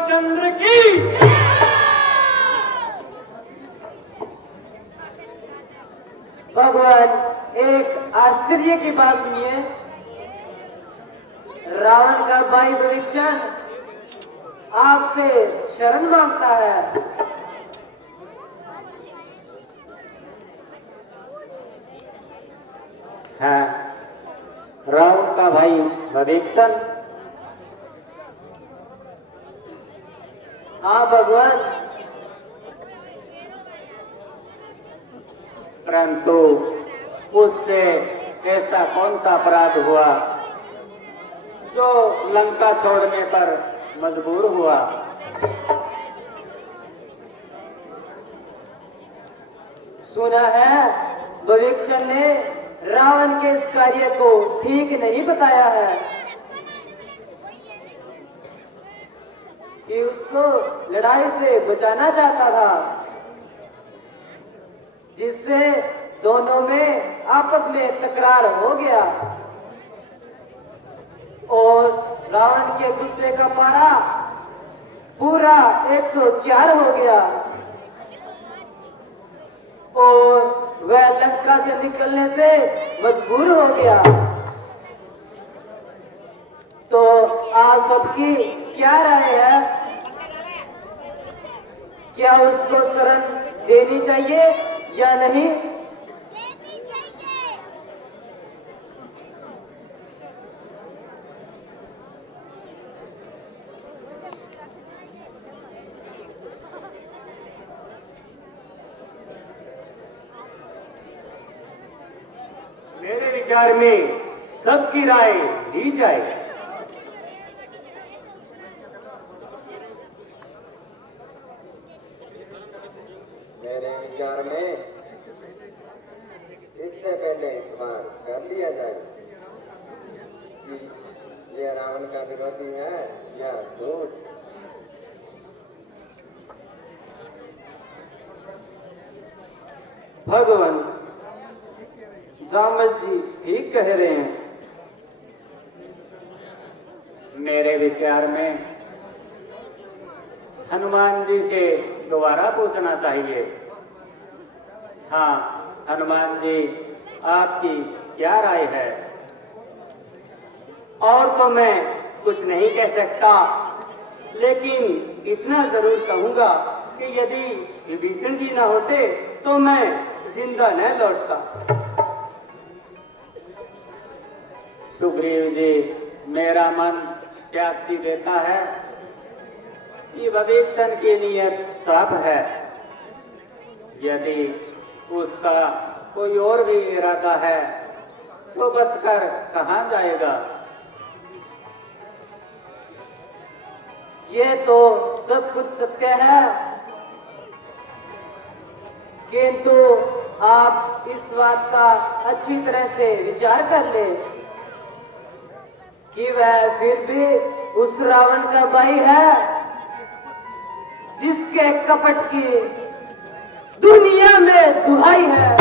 रामचंद्र की। भगवान, एक आश्चर्य की बात सुनिए। रावण का भाई विभीषण आपसे शरण मांगता है। हाँ, रावण का भाई विभीषण। हाँ भगवान। परंतु उससे ऐसा कौन सा अपराध हुआ जो लंका छोड़ने पर मजबूर हुआ? सुना है विभीषण ने रावण के इस कार्य को ठीक नहीं बताया है कि उसको लड़ाई से बचाना चाहता था, जिससे दोनों में आपस में तकरार हो गया और रावण के गुस्से का पारा पूरा 104 हो गया और वह लंका से निकलने से मजबूर हो गया। तो आप सबकी क्या राय है? क्या उसको शरण देनी चाहिए या नहीं? मेरे विचार में सबकी राय ली जाए। मेरे विचार में इससे पहले इस बार कर लिया जाए कि यह रावण का विरोधी है या झूठ। भगवान, जामवंत जी ठीक कह रहे हैं। मेरे विचार में हनुमान जी से दोबारा पूछना चाहिए। हाँ हनुमान जी, आपकी क्या राय है? और तो मैं कुछ नहीं कह सकता, लेकिन इतना जरूर कहूंगा कि यदि विभीषण जी ना होते तो मैं जिंदा न लौटता। सुग्रीव जी, मेरा मन साक्षी देता है कि विभीषण की नीयत साफ है। यदि उसका कोई और भी इरादा है तो बचकर कहाँ जाएगा? ये तो सब कुछ सत्य है, किंतु आप इस बात का अच्छी तरह से विचार कर ले कि वह फिर भी उस रावण का भाई है जिसके कपट की दुनिया में दुहाई है।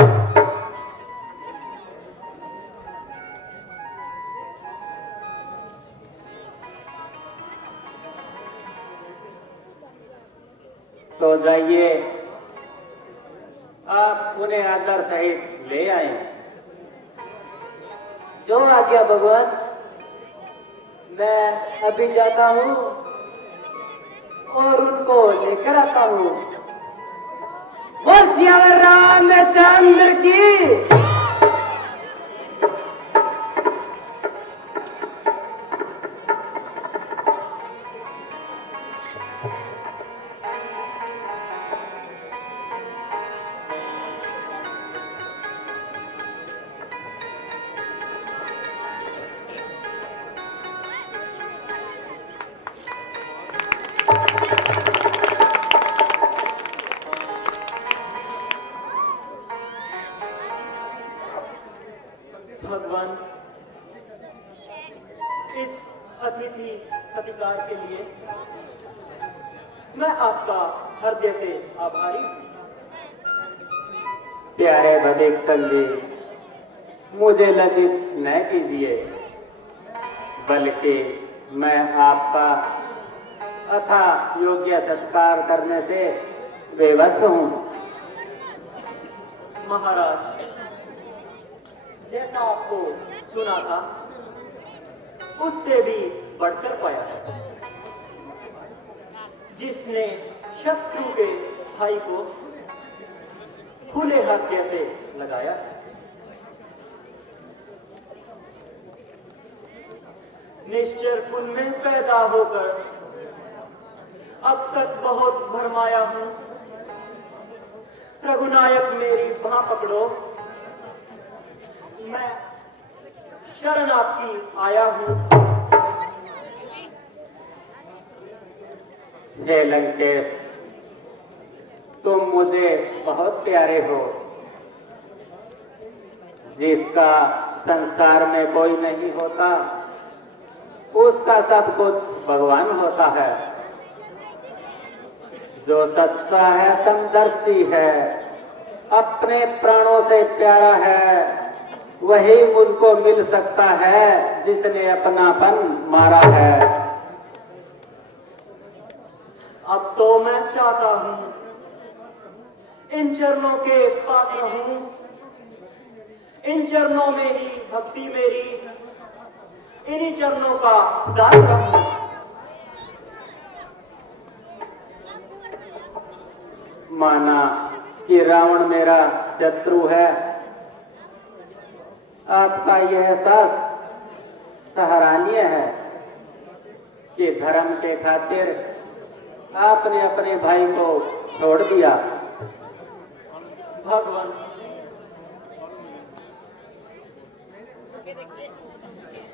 तो जाइए, आप उन्हें आदर सहित ले आए। जो आज्ञा भगवान। मैं अभी जाता हूँ और उनको लेकर आता हूँ। बोल सियावर रामचंद्र की। भगवान, इस अतिथि सत्कार के लिए मैं आपका हृदय से आभारी हूँ। प्यारे विभीषण जी, मुझे लज्जित न कीजिए, बल्कि मैं आपका अथा योग्य सत्कार करने से बेबस हूँ। महाराज, जैसा आपको सुना था उससे भी बढ़कर पाया है। जिसने शत्रु के भाई को खुले हाथ से लगाया, निश्चर कुल में पैदा होकर अब तक बहुत भरमाया हूं। रघुनायक मेरी बांह पकड़ो, मैं शरण आपकी आया हूं। हे लंकेश, तुम मुझे बहुत प्यारे हो। जिसका संसार में कोई नहीं होता उसका सब कुछ भगवान होता है। जो सच्चा है, समदर्शी है, अपने प्राणों से प्यारा है, वही मुझको मिल सकता है जिसने अपनापन मारा है। अब तो मैं चाहता हूं इन चरणों के पास रहूं, इन चरणों में ही भक्ति मेरी, इन्हीं चरणों का दास रहूं। माना कि रावण मेरा शत्रु है, आपका यह एहसास सराहनीय है कि धर्म के खातिर आपने अपने भाई को छोड़ दिया। भगवान,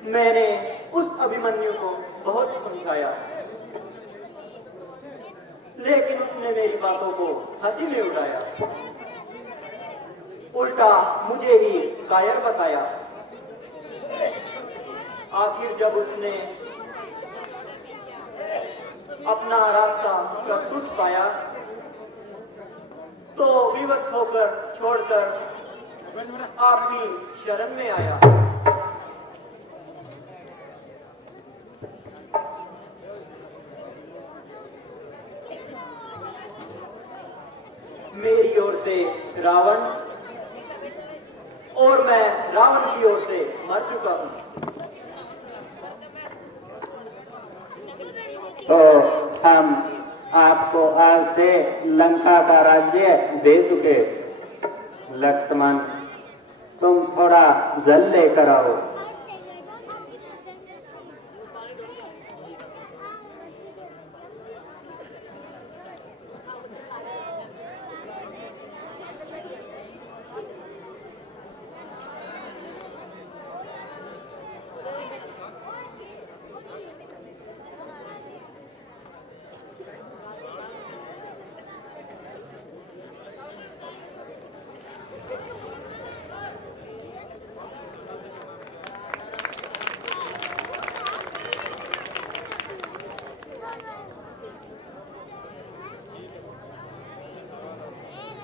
मैंने उस अभिमन्यु को बहुत समझाया, लेकिन उसने मेरी बातों को हंसी में उड़ाया, उल्टा मुझे ही कायर बताया। आखिर जब उसने अपना रास्ता प्रस्तुत पाया तो विवश होकर छोड़कर आपकी शरण में आया। मेरी ओर से रावण और मैं रावण की ओर से मर चुका हूं। तो हम आपको आज से लंका का राज्य दे चुके। लक्ष्मण, तुम थोड़ा जल लेकर आओ।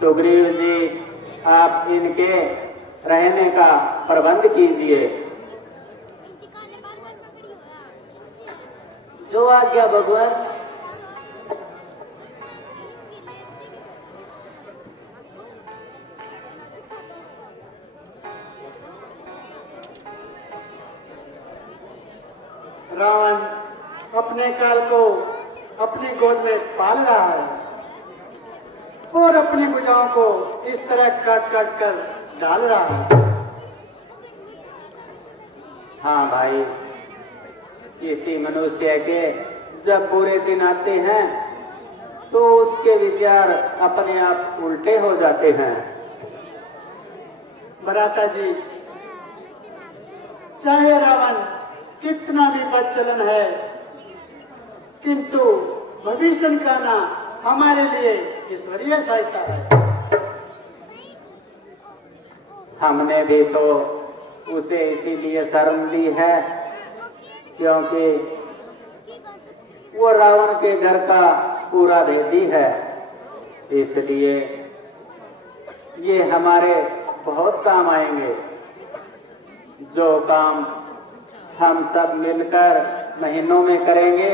सुग्रीव जी, आप इनके रहने का प्रबंध कीजिए। जो आज्ञा भगवान। रावण अपने काल को अपनी गोद में पाल रहा है और अपनी भुजाओं को इस तरह काट काट कर डाल रहा है। हाँ भाई, किसी मनुष्य के जब बुरे दिन आते हैं तो उसके विचार अपने आप उल्टे हो जाते हैं। भ्राता जी, चाहे रावण कितना भी बदचलन है, किंतु भविष्य का नाम हमारे लिए ईश्वरीय सहायता है। हमने भी तो उसे इसीलिए शरण दी है क्योंकि वो रावण के घर का पूरा भेदी है। इसलिए ये हमारे बहुत काम आएंगे। जो काम हम सब मिलकर महीनों में करेंगे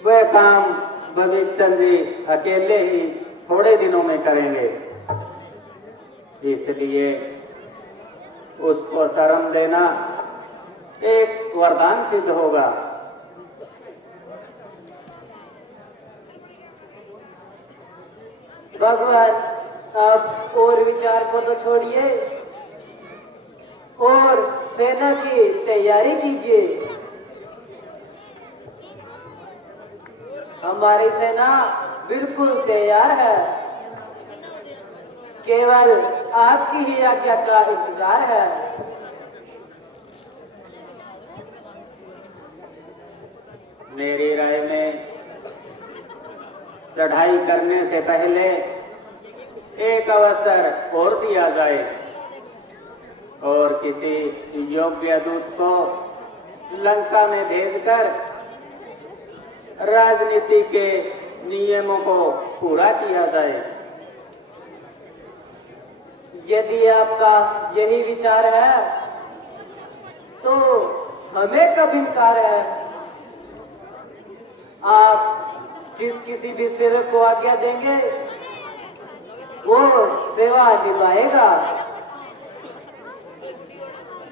वह काम विभीषण जी अकेले ही थोड़े दिनों में करेंगे। इसलिए उसको शरण देना एक वरदान सिद्ध होगा। भगवान, आप और विचार को तो छोड़िए और सेना की तैयारी कीजिए। हमारी सेना बिल्कुल तैयार है, केवल आपकी ही आज्ञा का इंतजार है। मेरी राय में चढ़ाई करने से पहले एक अवसर और दिया जाए और किसी योग्य दूत को लंका में भेजकर राजनीति के नियमों को पूरा किया जाए। यदि आपका यही विचार है तो हमें कब इनकार है। आप जिस किसी भी सेवक को आज्ञा देंगे वो सेवा निभाएगा।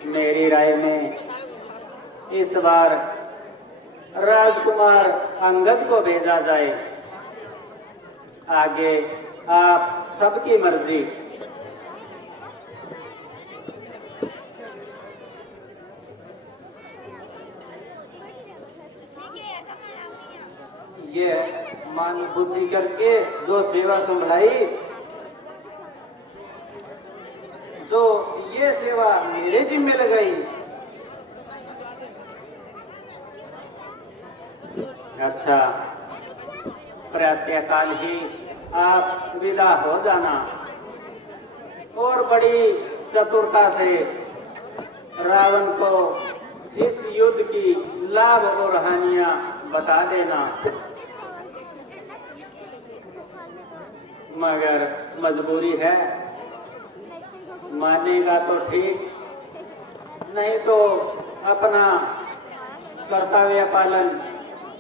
मेरी राय में इस बार राजकुमार अंगद को भेजा जाए। आगे आप सबकी मर्जी। ये मान बुद्धि करके जो सेवा संभलाई, जो ये सेवा मेरे जिम्मे लगाई। अच्छा, प्रातःकाल ही आप विदा हो जाना और बड़ी चतुरता से रावण को इस युद्ध की लाभ और हानियां बता देना। मगर मजबूरी है, मानेगा तो ठीक, नहीं तो अपना कर्तव्य पालन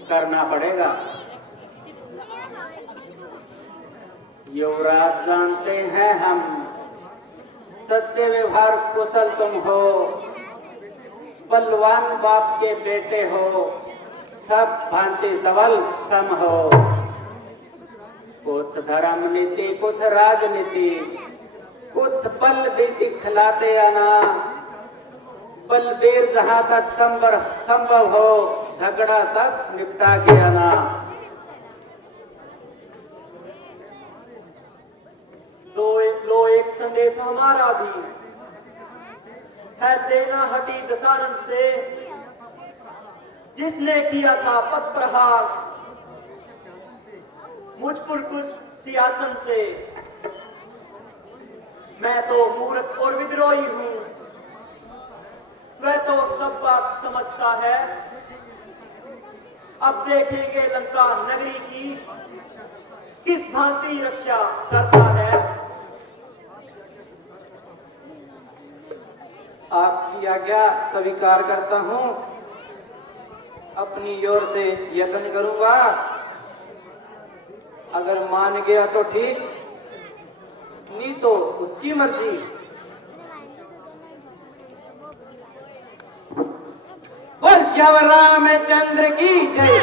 करना पड़ेगा। युवराज जानते हैं हम, सच्चे व्यवहार कुशल तुम हो, बलवान बाप के बेटे हो, सब भांति सबल सम हो। कुछ धर्म नीति, कुछ राजनीति, कुछ बल भी दिखलाते आना। बलबीर जहां तक संभव हो झगड़ा तक निपटा के आना। लो एक संदेश हमारा भी है, देना हटी दशरथ से जिसने किया था पद प्रहार मुझ पर कुछ सियासन से। मैं तो मूर्ख और विद्रोही हूं, वह तो सब बात समझता है। अब देखेंगे लंका नगरी की किस भांति रक्षा करता है। आपकी आज्ञा स्वीकार करता हूं, अपनी ओर से यत्न करूंगा। अगर मान गया तो ठीक, नहीं तो उसकी मर्जी। बोल श्याम रामचंद्र की जय।